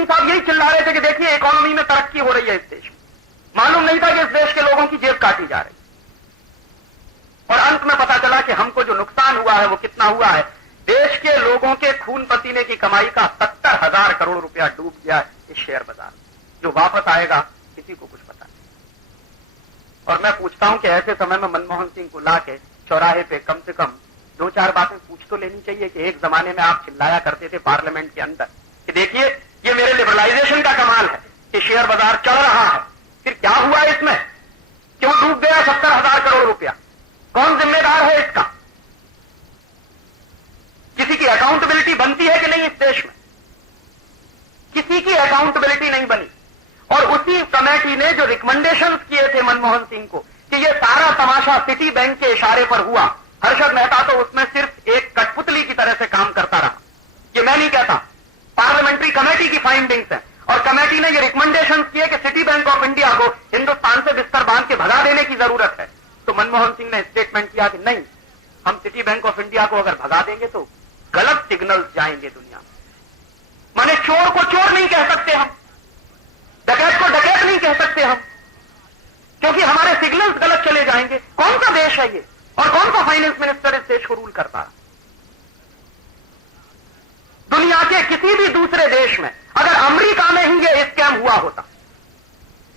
सिंह साहब यही चिल्ला रहे थे कि देखिए इकोनॉमी में तरक्की हो रही है इस देश में। मालूम नहीं था कि इस देश के लोगों की जेब काटी जा रही। और अंत में पता चला कि हमको जो नुकसान हुआ है वो कितना हुआ है। देश के लोगों के खून पसीने की कमाई का 70,000 करोड़ रुपया डूब गया है इस शेयर बाजार। जो वापस आएगा किसी को कुछ पता नहीं। और मैं पूछता हूं कि ऐसे समय में मनमोहन सिंह को लाके चौराहे पे कम से कम 2-4 बातें पूछ तो लेनी चाहिए कि एक जमाने में आप चिल्लाया करते थे पार्लियामेंट के अंदर कि देखिए ये मेरे लिबरलाइजेशन का कमाल है कि शेयर बाजार चल रहा है। फिर क्या हुआ इसमें, क्यों डूब गया 70,000 करोड़ रुपया, कौन जिम्मेदार है इसका? किसी की अकाउंटेबिलिटी बनती है कि नहीं इस देश में? किसी की अकाउंटेबिलिटी नहीं बनी। और उसी कमेटी ने जो रिकमेंडेशंस किए थे मनमोहन सिंह को कि ये सारा तमाशा सिटी बैंक के इशारे पर हुआ, हर्षद मेहता तो उसमें सिर्फ एक कठपुतली की तरह से काम करता रहा। ये मैं नहीं कहता, पार्लियामेंट्री कमेटी की फाइंडिंग्स है। और कमेटी ने ये रिकमेंडेशंस किए कि सिटी बैंक ऑफ इंडिया को हिंदुस्तान से बिस्तर बांध के भगा देने की जरूरत है। तो मनमोहन सिंह ने स्टेटमेंट किया कि नहीं, हम सिटी बैंक ऑफ इंडिया को अगर भगा देंगे तो गलत सिग्नल्स जाएंगे दुनिया में। माने चोर को चोर नहीं कह सकते हम, डकैत को डकैत नहीं कह सकते हम, क्योंकि हमारे सिग्नल्स गलत चले जाएंगे। कौन सा देश है ये, और कौन सा फाइनेंस मिनिस्टर इस देश को रूल करता है? दुनिया के किसी भी दूसरे देश में अगर अमेरिका में ही ये स्कैम हुआ होता,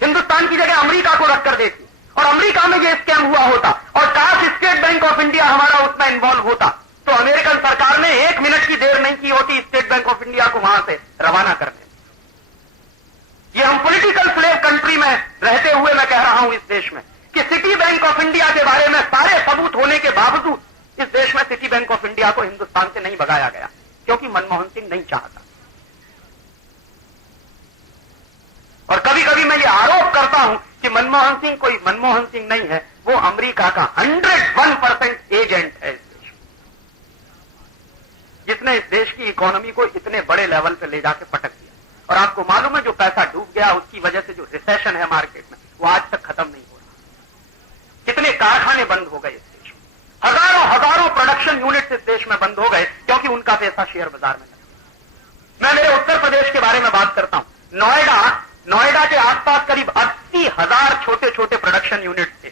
हिंदुस्तान की जगह अमेरिका को रखकर देखिए, और अमेरिका में ये स्कैम हुआ होता और काश स्टेट बैंक ऑफ इंडिया हमारा उतना इन्वॉल्व होता, तो अमेरिकन सरकार ने 1 मिनट की देर नहीं की होती स्टेट बैंक ऑफ इंडिया को वहां से रवाना करने। ये हम पॉलिटिकल स्लेव कंट्री में रहते हुए मैं कह रहा हूं इस देश में कि सिटी बैंक ऑफ इंडिया के बारे में सारे सबूत होने के बावजूद इस देश में सिटी बैंक ऑफ इंडिया को हिंदुस्तान से नहीं भगाया गया, क्योंकि मनमोहन सिंह नहीं चाहता। और कभी कभी मैं ये आरोप करता हूं कि मनमोहन सिंह कोई मनमोहन सिंह नहीं है, वो अमेरिका का 101% एजेंट है इस देश में, जिसने इस देश की इकोनॉमी को इतने बड़े लेवल पे ले जाके पटक दिया। और आपको मालूम है जो पैसा डूब गया उसकी वजह से जो रिसेशन है मार्केट में वो आज तक खत्म नहीं हो रहा। कितने कारखाने बंद हो गए इस देश में, हजारों प्रोडक्शन यूनिट्स इस देश में बंद हो गए क्योंकि उनका पैसा शेयर बाजार में लगा। मैं मेरे उत्तर प्रदेश के बारे में बात करता हूं। नोएडा के आसपास करीब 80,000 छोटे छोटे प्रोडक्शन यूनिट थे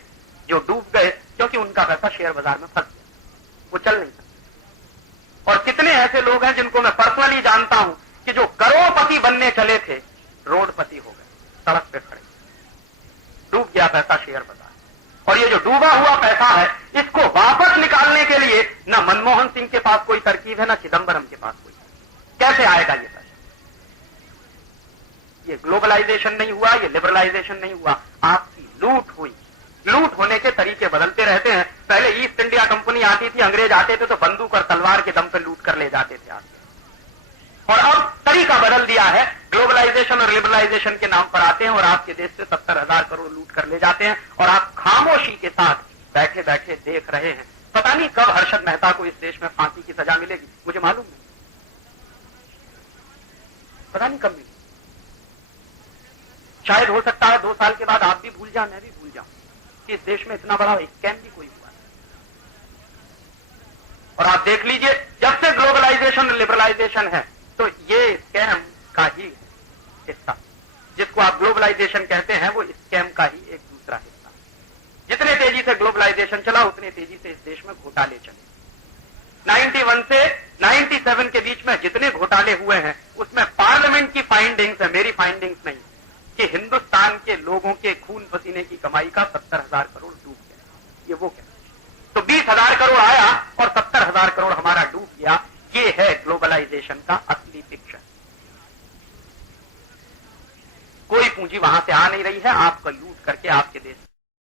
जो डूब गए क्योंकि उनका पैसा शेयर बाजार में फंस गया, वो चल नहीं सकता। और कितने ऐसे लोग हैं जिनको मैं पर्सनली जानता हूं कि जो करोड़पति बनने चले थे रोडपति हो गए, सड़क पे खड़े, डूब गया पैसा शेयर बाजार। और ये जो डूबा हुआ पैसा है इसको वापस निकालने के लिए न मनमोहन सिंह के पास कोई तरकीब है, न चिदंबरम के पास कोई। कैसे आएगा ये पैसा? ये ग्लोबलाइजेशन नहीं हुआ, ये लिबरलाइजेशन नहीं हुआ, आपकी लूट हुई। लूट होने के तरीके बदलते रहते हैं। पहले ईस्ट इंडिया कंपनी आती थी, अंग्रेज आते थे तो बंदूक और तलवार के दम पे लूट कर ले जाते थे आगे। और अब तरीका बदल दिया है, ग्लोबलाइजेशन और लिबरलाइजेशन के नाम पर आते हैं और आपके देश से 70,000 करोड़ लूट कर ले जाते हैं और आप खामोशी के साथ बैठे बैठे देख रहे हैं। पता नहीं कब हर्षद मेहता को इस देश में फांसी की सजा मिलेगी, मुझे मालूम नहीं, पता नहीं कब मिलेगी। शायद हो सकता है 2 साल के बाद आप भी भूल जाए, मैं भी भूल जाऊं कि इस देश में इतना बड़ा स्कैम भी कोई हुआ है। और आप देख लीजिए जब से ग्लोबलाइजेशन और लिबरलाइजेशन है तो ये स्कैम का ही हिस्सा, जिसको आप ग्लोबलाइजेशन कहते हैं, वो स्कैम का ही एक दूसरा हिस्सा। जितने तेजी से ग्लोबलाइजेशन चला उतने तेजी से इस देश में घोटाले चले। 91 से 97 के बीच में जितने घोटाले हुए हैं उसमें पार्लियामेंट की फाइंडिंग्स है, मेरी फाइंडिंग्स नहीं, कि हिंदुस्तान के लोगों के खून पसीने की कमाई का 70,000 करोड़ डूब गया। ये वो कहना। तो 20,000 करोड़ आया और 70,000 करोड़ हमारा डूब गया। ये है ग्लोबलाइजेशन का असली पिक्चर। कोई पूंजी वहां से आ नहीं रही है, आपका लूट करके आपके देश